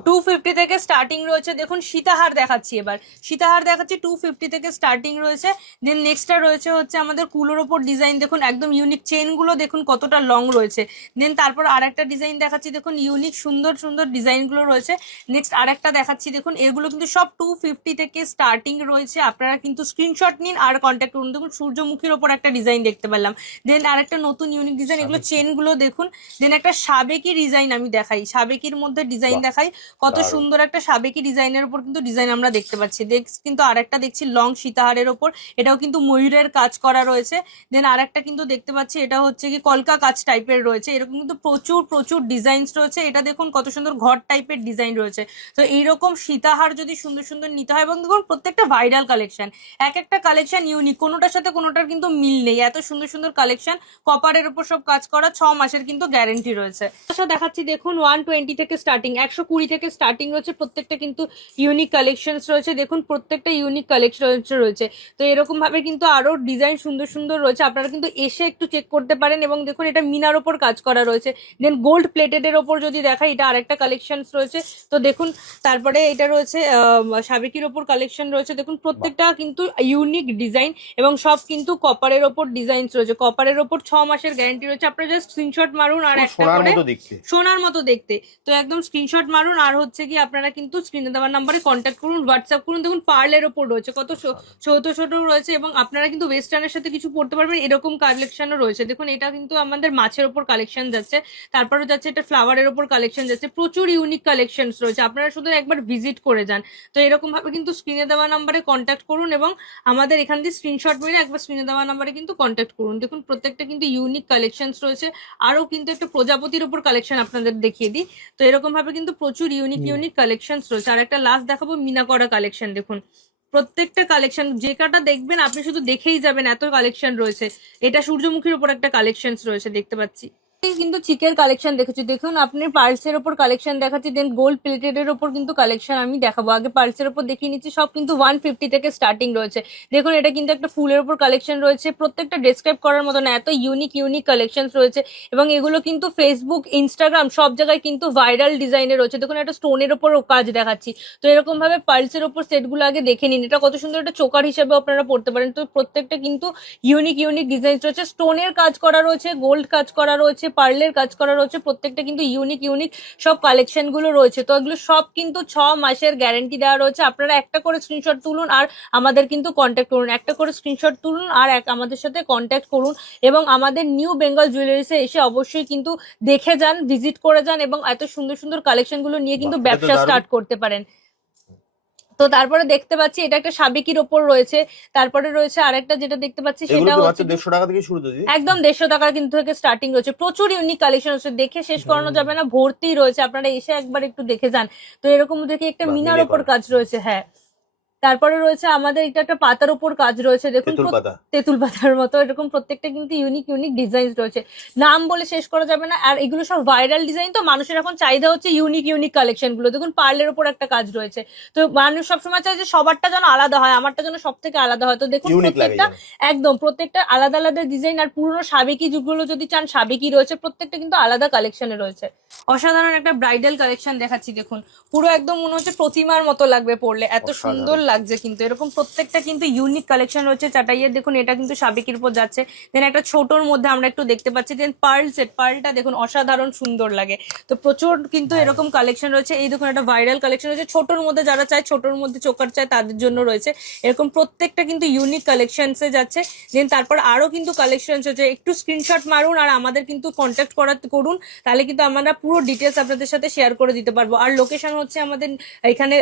250 থেকে স্টার্টিং রয়েছে। দেখুন সীতাহার দেখাচ্ছি, এবার সীতাহার দেখাচ্ছি 250 থেকে স্টার্টিং রয়েছে। দেন নেক্সট রয়েছে হচ্ছে আমাদের কুলোর ওপর ডিজাইন, দেখুন একদম ইউনিক চেন গুলো দেখুন কতটা লং রয়েছে। দেন তারপর আরেকটা ডিজাইন দেখাচ্ছি, দেখুন ইউনিক সুন্দর সুন্দর ডিজাইন গুলো রয়েছে। নেক্সট আরেকটা দেখাচ্ছি, দেখুন এগুলো কিন্তু সব 250 থেকে স্টার্টিং রয়েছে। আপনারা কিন্তু স্ক্রিনশট নিন আর কন্ট্যাক্ট করুন। দেখুন সূর্যমুখীর ওপর একটা ডিজাইন দেখতে পেলাম। দেন আরেকটা নতুন ইউনিক ডিজাইন, এগুলো চেন গুলো দেখুন। দেন একটা সাবেকি ডিজাইন আমি দেখাই, সাবেকির মধ্যে ডিজাইন দেখাই, কত সুন্দর একটা সাবেকি ডিজাইনের উপর কিন্তু ডিজাইন আমরা দেখতে পাচ্ছি। কিন্তু আরেকটা দেখছি লং সীতাহারের ওপর, এটাও কিন্তু ময়ূরের কাজ করা রয়েছে। দেন আরেকটা কিন্তু দেখতে পাচ্ছি, এটা হচ্ছে কি কলকা কাজ টাইপের রয়েছে। এরকম কিন্তু প্রচুর প্রচুর ডিজাইনস রয়েছে। এটা দেখুন কত সুন্দর ঘর টাইপের ডিজাইন রয়েছে। তো এইরকম সীতাহার যদি সুন্দর সুন্দর নিতে হয়, এবং দেখুন প্রত্যেকটা ভাইরাল কালেকশন, এক একটা কালেকশন ইউনিক, কোনোটার সাথে কোনোটার কিন্তু মিল নেই। এত সুন্দর সুন্দর কালেকশন, কপারের উপর সব কাজ করা, 6 মাসের কিন্তু গ্যারেন্টি রয়েছে। দেখাচ্ছি দেখুন 120 থেকে স্টার্টিং, 120 থেকে স্টার্টিং রয়েছে। প্রত্যেকটা কিন্তু ইউনিক কালেকশন রয়েছে। দেখুন প্রত্যেকটা ইউনিক কালেকশন রয়েছে। তো এরকম ভাবে কিন্তু আরো ডিজাইন সুন্দর সুন্দর রয়েছে, আপনারা কিন্তু এসে একটু চেক করতে পারেন। এবং দেখুন এটা মিনার ওপর কাজ করা রয়েছে, দেন গোল্ড প্লেটেড এর ওপর যদি দেখাই এটা আরেকটা কালেকশন রয়েছে। তো দেখুন তারপরে এটা রয়েছে সাবেকির ওপর কালেকশন রয়েছে, দেখুন প্রত্যেকটা কিন্তু ইউনিক ডিজাইন এবং সব কিন্তু কপারের ওপর ডিজাইন রয়েছে। কপারের ওপর 6 মাসের গ্যারান্টি রয়েছে, আপনারা জাস্ট স্ক্রিনশট মারুন আর একটা করে সোনার মতো দেখতে, তো একদম স্ক্রিনশট মারুন আর হচ্ছে কি আপনারা কিন্তু স্ক্রিনে দেওয়ার নাম্বারে কন্ট্যাক্ট করুন, হোয়াটসঅ্যাপ করুন। দেখুন পার্লের ওপর রয়েছে, কত ছোট ছোট রয়েছে এবং আপনারা কিন্তু ওয়েস্টার্নের সাথে কিছু পড়তে পারবেন, এরকম কালেকশনও রয়েছে। দেখুন এটা কিন্তু আমাদের মাছের ওপর কালেকশন যাচ্ছে, তারপরে যাচ্ছে এটা ফ্লাওয়ারের ওপর কালেকশন যাচ্ছে, প্রচুর ইউনিক কালেকশন রয়েছে, আপনারা শুধু একবার ভিজিট করে যান। তো এরকম ভাবে কিন্তু স্ক্রিনে দেওয়া নাম্বারে কন্ট্যাক্ট করুন এবং আমাদের এখান দিয়ে স্ক্রিনশট মেরে একবার স্ক্রিনে দেওয়া নাম্বারে কিন্তু কন্ট্যাক্ট করুন। দেখুন প্রত্যেকটা কিন্তু ইউনিক কালেকশন রয়েছে। আরো কিন্তু একটা প্রজাপতির উপর কালেকশন আপনাদের দেখিয়ে দিই, তো এরকম ভাবে কিন্তু প্রচুর ইউনিক কালেকশন রয়েছে। আর একটা লাস্ট দেখাবো মিনা করা কালেকশন, দেখুন প্রত্যেকটা কালেকশন যে কাটা দেখবেন আপনি শুধু দেখেই যাবেন, এত কালেকশন রয়েছে। এটা সূর্যমুখীর উপর একটা কালেকশন রয়েছে দেখতে পাচ্ছি, কিন্তু চিকের কালেকশন দেখেছি। দেখুন আপনি পার্লসের ওপর কালেকশন দেখাচ্ছি, দেন গোল্ড প্লেটেড এর ওপর কিন্তু কালেকশন আমি দেখাবো। আগে পার্লসের ওপর দেখিয়ে নিচ্ছি, সব কিন্তু 150 থেকে স্টার্টিং রয়েছে। দেখুন এটা কিন্তু একটা ফুলের ওপর কালেকশন রয়েছে, প্রত্যেকটা ডেসক্রাইব করার মতো না, এত ইউনিক কালেকশন রয়েছে এবং এগুলো কিন্তু ফেসবুক ইনস্টাগ্রাম সব জায়গায় কিন্তু ভাইরাল ডিজাইনে রয়েছে। দেখুন একটা স্টোনের ওপর কাজ দেখাচ্ছি, তো এরকম ভাবে পার্লসের ওপর সেটগুলো আগে দেখে নিন, এটা কত সুন্দর একটা চোকার হিসেবে আপনারা পড়তে পারেন। তো প্রত্যেকটা কিন্তু ইউনিক ডিজাইন রয়েছে, স্টোনের কাজ করা রয়েছে, গোল্ড কাজ করা রয়েছে, পার্লের কাজ করা রয়েছে, প্রত্যেকটা কিন্তু ইউনিক সব কালেকশন গুলো রয়েছে। তো এগুলো সব কিন্তু 6 মাসের গ্যারান্টি দেওয়া রয়েছে। আপনারা একটা করে স্ক্রিনশট তুলুন আর আমাদের কিন্তু কন্ট্যাক্ট করুন, একটা করে স্ক্রিনশট তুলুন আর আমাদের সাথে কন্ট্যাক্ট করুন এবং আমাদের নিউ বেঙ্গল জুয়েলারিসে এসে অবশ্যই কিন্তু দেখে যান, ভিজিট করে যান এবং এত সুন্দর কালেকশন গুলো নিয়ে কিন্তু ব্যবসা স্টার্ট করতে পারেন। তো তারপরে দেখতে পাচ্ছি এটা একটা সাবেকির ওপর রয়েছে, তারপরে রয়েছে আরেকটা যেটা দেখতে পাচ্ছি সেটা হচ্ছে 150 টাকা থেকে শুরু, একদম 150 টাকা কিন্তু থেকে স্টার্টিং রয়েছে। প্রচুর ইউনিক কালেকশন রয়েছে, দেখে শেষ করানো যাবে না, ভর্তি রয়েছে, আপনারা এসে একবার একটু দেখে যান। তো এরকম দেখি একটা মিনার ওপর কাজ রয়েছে, হ্যাঁ। তারপরে রয়েছে আমাদের এটা একটা পাতার উপর কাজ রয়েছে, দেখুন তেঁতুল পাতার মতো, এরকম প্রত্যেকটা কিন্তু ইউনিক ডিজাইন রয়েছে, নাম বলে শেষ করা যাবে না। আর এগুলো সব ভাইরাল ডিজাইন, তো মানুষের এখন চাহিদা হচ্ছে ইউনিক কালেকশন গুলো। দেখুন পার্লের উপর একটা কাজ রয়েছে, তো মানুষ সবসময় চায় যে সবারটা যেন আলাদা হয়, আমারটা যেন সব থেকে আলাদা হয়। তো দেখুন প্রত্যেকটা একদম প্রত্যেকটা আলাদা ডিজাইন। আর পুরোনো সাবেকি যুগগুলো যদি চান সাবেকি রয়েছে, প্রত্যেকটা কিন্তু আলাদা কালেকশনে রয়েছে। অসাধারণ একটা ব্রাইডাল কালেকশন দেখাচ্ছি, দেখুন পুরো একদম মনে হচ্ছে প্রতিমার মতো লাগবে পরলে, এত সুন্দর লাগছে কিন্তু। এরকম প্রত্যেকটা কিন্তু ইউনিক কালেকশন রয়েছে। চাটাইয়ের দেখুন এটা কিন্তু সাবেকির উপর যাচ্ছে, দেন একটা ছোটর মধ্যে আমরা একটু দেখতে পাচ্ছি, দেন পার্ল সেট, পার্লটা দেখুন অসাধারণ সুন্দর লাগে। তো প্রচুর কিন্তু এরকম কালেকশন রয়েছে। এই দেখুন একটা ভাইরাল কালেকশন রয়েছে, ছোটর মধ্যে যারা চায়, ছোটর মধ্যে চোকার চায় তাদের জন্য রয়েছে। এরকম প্রত্যেকটা কিন্তু ইউনিক কালেকশনসে যাচ্ছে। দেন তারপর আরো কিন্তু কালেকশন হচ্ছে, একটু স্ক্রিনশট মারুন আর আমাদের কিন্তু কন্ট্যাক্ট করুন, তাহলে কিন্তু আমরা পুরো ডিটেলস আপনাদের সাথে শেয়ার করে দিতে পারবো। আর লোকেশন হচ্ছে আমাদের এখানে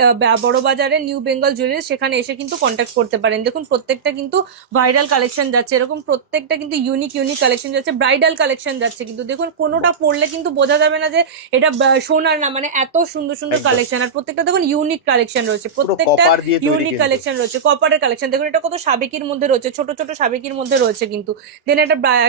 বড় বাজারে নিউ বেঙ্গল জুয়েলারি, সেখানে এসে কিন্তু কন্ট্যাক্ট করতে পারেন। দেখুন প্রত্যেকটা কিন্তু ভাইরাল কালেকশন যাচ্ছে, এরকম প্রত্যেকটা কিন্তু ইউনিক কালেকশন যাচ্ছে, ব্রাইডাল কালেকশন যাচ্ছে। কিন্তু দেখুন কোনোটা পড়লে কিন্তু বোঝা যাবে না যে এটা সোনার না, মানে এত সুন্দর কালেকশন। আর প্রত্যেকটা দেখুন ইউনিক কালেকশন রয়েছে, প্রত্যেকটা ইউনিক কালেকশন রয়েছে, কপারের কালেকশন। দেখুন এটা কত সাবেকির মধ্যে রয়েছে, ছোট সাবেকির মধ্যে রয়েছে কিন্তু। দেন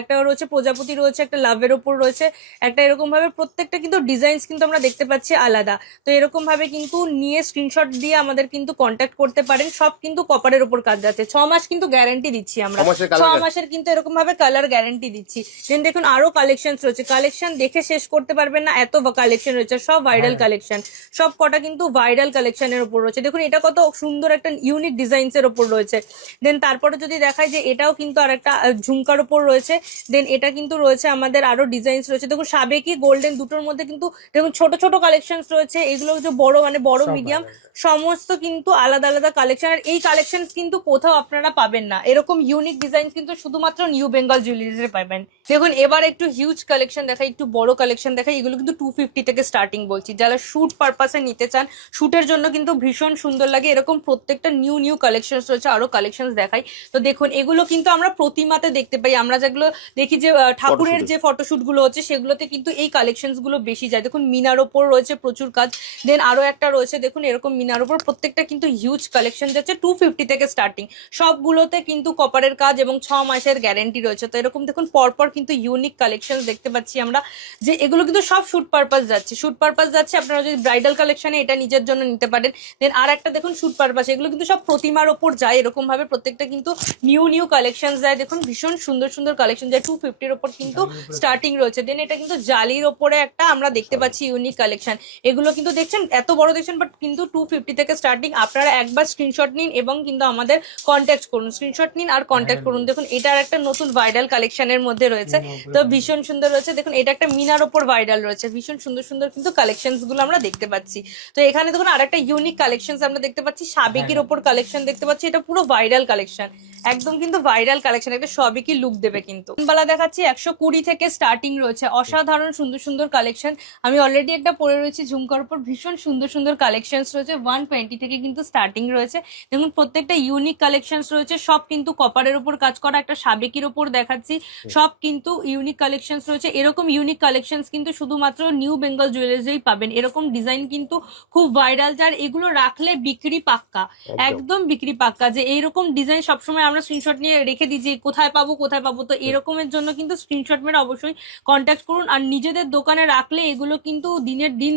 একটা রয়েছে প্রজাপতি রয়েছে, একটা লাভের ওপর রয়েছে, একটা এরকম ভাবে প্রত্যেকটা কিন্তু ডিজাইনস কিন্তু আমরা দেখতে পাচ্ছি আলাদা। তো এরকম ভাবে কিন্তু নিয়ে স্ক্রিনশট দিয়ে আমাদের কিন্তু কন্ট্যাক্ট করতে পারেন। সব কিন্তু কপারের উপর কাজ যাচ্ছে, 6 মাস কিন্তু গ্যারান্টি দিচ্ছি আমরা, 6 মাসের কিন্তু এরকম ভাবে কালার গ্যারান্টি দিচ্ছি। দেন দেখুন আরো কালেকশন রয়েছে, কালেকশন দেখে শেষ করতে পারবেন না, এত কালেকশন রয়েছে, সব ভাইরাল কালেকশন, সব কটা কিন্তু ভাইরাল কালেকশনের উপর রয়েছে। দেখুন এটা কত সুন্দর একটা ইউনিক ডিজাইনস এর উপর রয়েছে। দেন তারপরে যদি দেখায় যে এটাও কিন্তু আর একটা ঝুমকার উপর রয়েছে, দেন এটা কিন্তু রয়েছে আমাদের আরো ডিজাইনস রয়েছে। দেখুন সাবেকি গোল্ডেন দুটোর মধ্যে কিন্তু দেখুন ছোট কালেকশন রয়েছে, এগুলো যে বড় মিডিয়াম সমস্ত কিন্তু আলাদা কালেকশন। আর এই কালেকশন কিন্তু কোথাও আপনারা পাবেন না, এরকম ইউনিক ডিজাইন কিন্তু শুধুমাত্র নিউ বেঙ্গল জুয়েলারিতে পাবেন। দেখুন এবার একটু হিউজ কালেকশন দেখাই, একটু বড় কালেকশন দেখাই। এগুলো কিন্তু 250 থেকে স্টার্টিং বলছি, যারা শুট পারপাসে নিতে চান, শুটের জন্য কিন্তু ভীষণ সুন্দর লাগে। এরকম প্রত্যেকটা নিউ কালেকশন রয়েছে, আরো কালেকশন দেখাই। তো দেখুন এগুলো কিন্তু আমরা প্রতিমাতে দেখতে পাই, আমরা যেগুলো দেখি যে ঠাকুরের যে ফটোশুট গুলো হচ্ছে সেগুলোতে কিন্তু এই কালেকশন গুলো বেশি যায়। দেখুন মিনার ওপর রয়েছে প্রচুর কাজ, দেন আরো একটা রয়েছে দেখুন এরকম মিনার ওপর, প্রত্যেকটা কিন্তু হিউজ কালেকশন যাচ্ছে 250 থেকে স্টার্টিং, সবগুলোতে কিন্তু কপারের কাজ এবং 6 মাসের গ্যারেন্টি রয়েছে। তো এরকম দেখুন পরপর কিন্তু ইউনিক কালেকশন দেখতে পাচ্ছি আমরা, যে এগুলো কিন্তু সব শুট পারপাস যাচ্ছে, শুট পারপাস যাচ্ছে। আপনারা যদি ব্রাইডাল কালেকশনে এটা নিজের জন্য নিতে পারেন। দেন আর একটা দেখুন শুট পারপাস, এগুলো কিন্তু সব প্রতিমার ওপর যায়, এরকম ভাবে প্রত্যেকটা কিন্তু নিউ কালেকশন যায়। দেখুন ভীষণ সুন্দর সুন্দর কালেকশন যায়, 250-র ওপর কিন্তু স্টার্টিং রয়েছে। দেন এটা কিন্তু জালির ওপরে একটা আমরা দেখতে পাচ্ছি ইউনিক কালেকশন, এগুলো কিন্তু দেখছেন এত বড় দেখছেন, বাট কিন্তু 250 থেকে স্টার্টিং। আপনারা একবার স্ক্রিনশট নিন এবং কিন্তু আমাদের কন্ট্যাক্ট করুন, স্ক্রিনশট নিন আর কন্ট্যাক্ট করুন। দেখুন এটার একটা নতুন ভাইরাল কালেকশনের মধ্যে রয়েছে, তো ভীষণ সুন্দর রয়েছে। দেখুন এটা একটা মিনার ওপর ভাইরাল রয়েছে, ভীষণ সুন্দর সুন্দর কিন্তু কালেকশনস গুলো আমরা দেখতে পাচ্ছি। তো এখানে দেখুন আরেকটা ইউনিক কালেকশন আমরা দেখতে পাচ্ছি, সাবেকির ওপর কালেকশন দেখতে পাচ্ছি, এটা পুরো ভাইরাল কালেকশন, একদম কিন্তু ভাইরাল কালেকশন, একটা সবই লুক দেবে। কিন্তু বালা দেখাচ্ছি 120 থেকে স্টার্টিং রয়েছে, অসাধারণ সুন্দর সুন্দর কালেকশন। আমি অলরেডি একটা পরে রয়েছি ঝুমকার উপর, ভীষণ সুন্দর সুন্দর কালেকশনস রয়েছে, 120 থেকে কিন্তু স্টার্টিং রয়েছে। দেখুন প্রত্যেকটা ইউনিক কালেকশনস রয়েছে, সব কিন্তু কপারের উপর কাজ করা, একটা সাবেকির উপর দেখাচ্ছি, সব কিন্তু ইউনিক কালেকশনস রয়েছে। এরকম ইউনিক কালেকশনস কিন্তু শুধুমাত্র নিউ বেঙ্গল জুয়েলার্সেই পাবেন। এরকম ডিজাইন কিন্তু খুব ভাইরাল, যার এগুলো রাখলে বিক্রি পাক্কা, একদম বিক্রি পাক্কা। যে এইরকম ডিজাইন সবসময় আমরা স্ক্রিনশট নিয়ে রেখে দিই যে কোথায় পাবো কোথায় পাবো, তো এরকমের জন্য কিন্তু স্ক্রিনশট মেরে অবশ্যই কন্ট্যাক্ট করুন। আর নিজেদের দোকানে রাখলে এগুলো কিন্তু দিনের দিন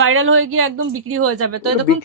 ভাইরাল হয়ে গিয়ে একদম বিক্রি হয়ে যাবে। তো দেখুন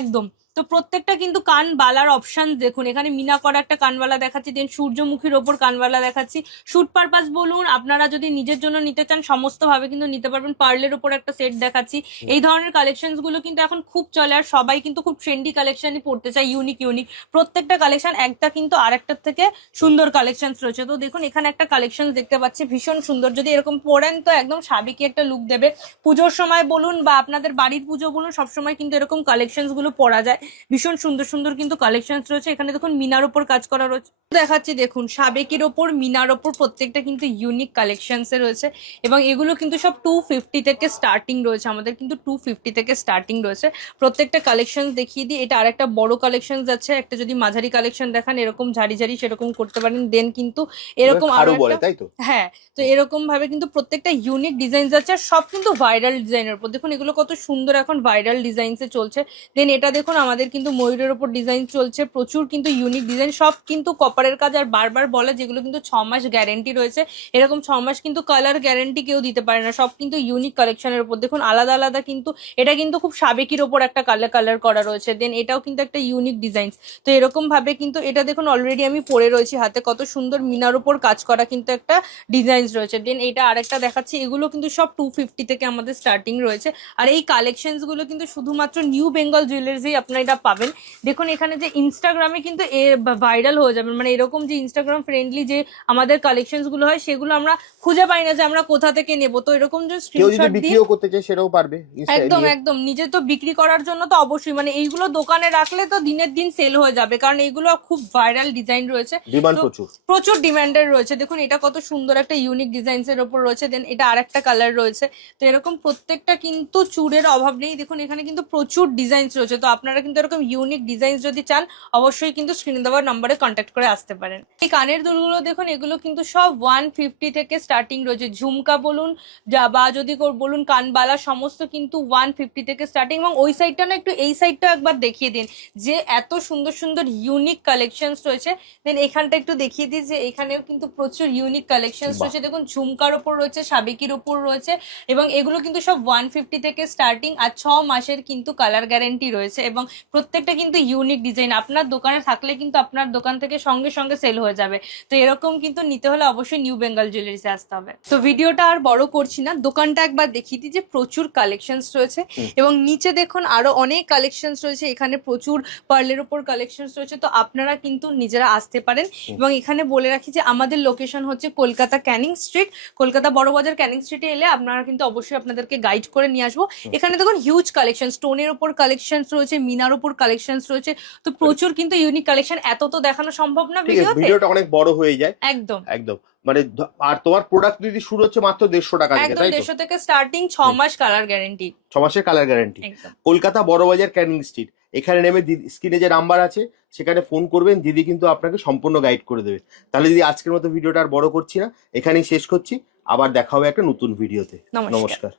একদম, তো প্রত্যেকটা কিন্তু কান বালার অপশন দেখুন, এখানে মিনা করা একটা কানবালা দেখাচ্ছি, দেন সূর্যমুখীর ওপর কানবালা দেখাচ্ছি। শুট পারপাস বলুন, আপনারা যদি নিজের জন্য নিতে চান সমস্ত ভাবে কিন্তু নিতে পারবেন। পার্লের ওপর একটা সেট দেখাচ্ছি, এই ধরনের কালেকশনস গুলো কিন্তু এখন খুব চলে, আর সবাই কিন্তু খুব ট্রেন্ডি কালেকশনই পড়তে চায়, ইউনিক ইউনিক প্রত্যেকটা কালেকশন, একটা কিন্তু আরেকটার থেকে সুন্দর কালেকশন রয়েছে। তো দেখুন এখানে একটা কালেকশন দেখতে পাচ্ছি ভীষণ সুন্দর, যদি এরকম পরেন তো একদম সাবেকি একটা লুক দেবে। পুজোর সময় বলুন বা আপনাদের বাড়ির পুজো বলুন, সবসময় কিন্তু এরকম কালেকশনস গুলো পরা যায়, ভীষণ সুন্দর সুন্দর কিন্তু কালেকশন রয়েছে। এখানে দেখুন মিনার ওপর কাজ করা রয়েছে, দেখাচ্ছি দেখুন সাবেকির ওপর মিনার ওপর প্রত্যেকটা কিন্তু ইউনিক কালেকশনস রয়েছে, এবং এগুলো কিন্তু সব 250 থেকে স্টার্টিং রয়েছে, আমাদের কিন্তু 250 থেকে স্টার্টিং রয়েছে। প্রত্যেকটা কালেকশন দেখিয়ে দিই, এটা আরেকটা বড় কালেকশন যাচ্ছে, একটা যদি মাঝারি কালেকশন দেখান এরকম ঝাড়ি ঝাড়ি সেরকম করতে পারেন। দেন কিন্তু এরকম আরো হ্যাঁ, তো এরকম ভাবে কিন্তু প্রত্যেকটা ইউনিক ডিজাইন যাচ্ছে, আর সব কিন্তু ভাইরাল ডিজাইনের উপর। দেখুন এগুলো কত সুন্দর এখন ভাইরাল ডিজাইনসে চলছে। দেন এটা দেখুন আমাদের কিন্তু ময়ূরের ওপর ডিজাইন চলছে, প্রচুর কিন্তু ইউনিক ডিজাইন, সব কিন্তু কপারের কাজ। আর বারবার বলে যেগুলো কিন্তু 6 মাস গ্যারেন্টি রয়েছে, এরকম 6 মাস কিন্তু কালার গ্যারেন্টি কেউ দিতে পারে না, সব কিন্তু ইউনিক কালেকশনের উপর। দেখুন আলাদা আলাদা কিন্তু, এটা কিন্তু খুব সাবেকির ওপর একটা কালার করা রয়েছে, দেন এটাও কিন্তু একটা ইউনিক ডিজাইন। তো এরকম ভাবে কিন্তু এটা দেখুন অলরেডি আমি পরে রয়েছি হাতে, কত সুন্দর মিনার উপর কাজ করা কিন্তু একটা ডিজাইন রয়েছে। দেন এটা আরেকটা দেখাচ্ছি, এগুলো কিন্তু সব 250 থেকে আমাদের স্টার্টিং রয়েছে। আর এই কালেকশনস গুলো কিন্তু শুধুমাত্র নিউ বেঙ্গল জুয়েলার্সেই আপনারা এটা পাবেন। দেখুন এখানে যে ইনস্টাগ্রামে কিন্তু ভাইরাল হয়ে যাবে, মানে এরকম যে ইনস্টাগ্রাম ফ্রেন্ডলি যে আমাদের কালেকশনস গুলো হয় সেগুলো আমরা খুঁজে পাই না যে আমরা কোথা থেকে নেব। তো এরকম যে স্ক্রিনশট বিক্রিও করতে চাই সেটাও পারবে, একদম একদম, নিজে তো বিক্রি করার জন্য তো অবশ্যই, মানে এইগুলো দোকানে রাখলে তো দিনের দিন সেল হয়ে যাবে, কারণ এইগুলো খুব ভাইরাল ডিজাইন রয়েছে, প্রচুর ডিমান্ডের রয়েছে। দেখুন এটা কত সুন্দর একটা ইউনিক ডিজাইনস এর উপর রয়েছে। দেন এটা আরেকটা কালার রয়েছে। তো এরকম প্রত্যেকটা কিন্তু চুড়ের অভাব নেই, দেখুন এখানে কিন্তু প্রচুর ডিজাইনস রয়েছে। তো আপনারা কিন্তু এরকম ইউনিক ডিজাইনস যদি চান অবশ্যই কিন্তু স্ক্রিনে দেওয়ার নম্বরে কন্ট্যাক্ট করে আসতে পারেন। এই কানের দুলগুলো দেখুন, এগুলো কিন্তু সব 150 থেকে স্টার্টিং রয়েছে, ঝুমকা বলুন বা যদি বলুন কানবালা, সমস্ত কিন্তু 150 থেকে স্টার্টিং। এবং ওই সাইডটা না একটু এই সাইডটা একবার দেখিয়ে দিন, যে এত সুন্দর সুন্দর ইউনিক কালেকশনস রয়েছে। দেন এখানটা একটু দেখিয়ে দিই, যে এখানেও কিন্তু প্রচুর ইউনিক কালেকশনস রয়েছে। দেখুন ঝুমকার ওপর রয়েছে, সাবেকির ওপর রয়েছে, এবং এগুলো কিন্তু সব 150 থেকে স্টার্টিং। আর 6 মাসের কিন্তু কালার গ্যারেন্টি রয়েছে, এবং প্রত্যেকটা কিন্তু ইউনিক ডিজাইন, আপনার দোকানে থাকলে কিন্তু আপনার দোকান থেকে সঙ্গে সঙ্গে সেল হয়ে যাবে। তো এরকম কিন্তু নিতে হলে অবশ্যই নিউ বেঙ্গল জুয়েলারিতে আসতে হবে। তো ভিডিওটা আর বড় করছি না, দোকানটা একবার দেখিয়ে দিই যে প্রচুর কালেকশনস রয়েছে, এবং নিচে দেখুন আরো অনেক কালেকশনস রয়েছে, এখানে প্রচুর পার্লের উপর কালেকশনস রয়েছে। তো আপনারা কিন্তু নিজেরা আসতে পারেন। এবং এখানে বলে রাখি যে আমাদের লোকেশন হচ্ছে কলকাতা ক্যানিং স্ট্রিট, কলকাতা বড়বাজার ক্যানিং স্ট্রিটে এলে আপনারা কিন্তু অবশ্যই আপনাদেরকে গাইড করে নিয়ে আসবো। এখানে দেখুন হিউজ কালেকশন, স্টোনের উপর কালেকশনস রয়েছে, মিনার উপর কালেকশনস রয়েছে, তো প্রচুর কিন্তু ইউনিক কালেকশন, এত তো দেখানো সম্ভব না ভিডিওটা অনেক বড় হয়ে যায়। একদম একদম, মানে আর তোমার প্রোডাক্ট যদি শুরু হচ্ছে মাত্র 150 টাকা থেকে, একদম 150 থেকে স্টার্টিং, 6 মাস কালার গ্যারান্টি, 6 মাসের colour guarantee. Kolkata Burrabazar Canning Street, এখানে নেমে স্ক্রিনে যে নাম্বার আছে সেখানে ফোন করবেন, দিদি কিন্তু আপনাকে সম্পূর্ণ গাইড করে দেবে। তাহলে দিদি আজকের মতো ভিডিওটা আর বড় করছি না, এখানেই শেষ করছি, আবার দেখা হবে একটা নতুন ভিডিওতে। নমস্কার।